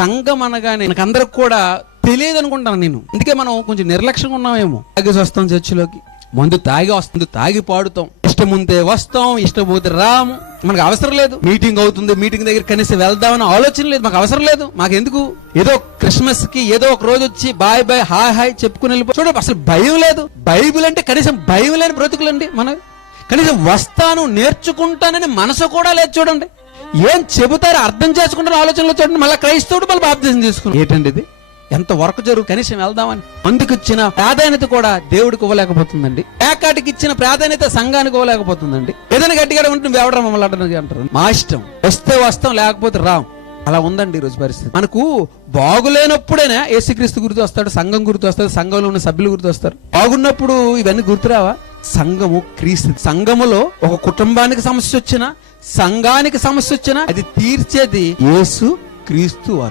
సంఘం అనగానే మనకందరికి కూడా తెలియదు అనుకుంటాను నేను. అందుకే మనం కొంచెం నిర్లక్ష్యంగా ఉన్నామేమో. తాగేసి వస్తాం చర్చిలోకి, మందు తాగి వస్తుంది, తాగి పాడుతాం, ఇష్టం ఉంటే వస్తాం, ఇష్టం పోతే రాము. మనకు అవసరం లేదు. మీటింగ్ అవుతుంది, మీటింగ్ దగ్గర కనీసం వెళ్దామని ఆలోచన లేదు. మాకు అవసరం లేదు. మాకెందుకు? ఏదో క్రిస్మస్ కి ఏదో ఒక రోజు వచ్చి బాయ్ బాయ్ హాయ్ హాయ్ చెప్పుకుని వెళ్ళిపో. చూడండి, అసలు భయం లేదు. బైబిల్ అంటే కనీసం భయం లేని బ్రతుకులండి మనవి. కనీసం వస్తాను, నేర్చుకుంటానని మనసు కూడా లేదు. చూడండి, ఏం చెబుతారో అర్థం చేసుకుంటారు ఆలోచనలో. చూడండి, మళ్ళీ క్రైస్తవుడు మళ్ళీ బాప్తిజం చేసుకుని. ఏంటండి ఇది? ఎంత వరకు జరుగు, కనీసం వెళ్దామని. అందుకు ఇచ్చిన ప్రాధాన్యత కూడా దేవుడికి ఇవ్వలేకపోతుందండి. ఏకాటికి ఇచ్చిన ప్రాధాన్యత సంఘానికి ఇవ్వలేకపోతుందండి. ఏదైనా గట్టిగా ఉంటే నువ్వు ఎవడరా మమ్మల్ని అంటారు. మా ఇష్టం, వస్తే వస్తాం, లేకపోతే రాం. అలా ఉందండి ఈరోజు పరిస్థితి. మనకు బాగులేనప్పుడైనా యేసుక్రీస్తు గుర్తు వస్తాడు, సంఘం గుర్తు వస్తాడు, సంఘంలో ఉన్న సభ్యులు గుర్తు వస్తారు. బాగున్నప్పుడు ఇవన్నీ గుర్తురావా? సంఘము క్రీస్తు. సంఘములో ఒక కుటుంబానికి సమస్య వచ్చినా, సంఘానికి సమస్య వచ్చినా అది తీర్చేది యేసు క్రీస్తు వారు.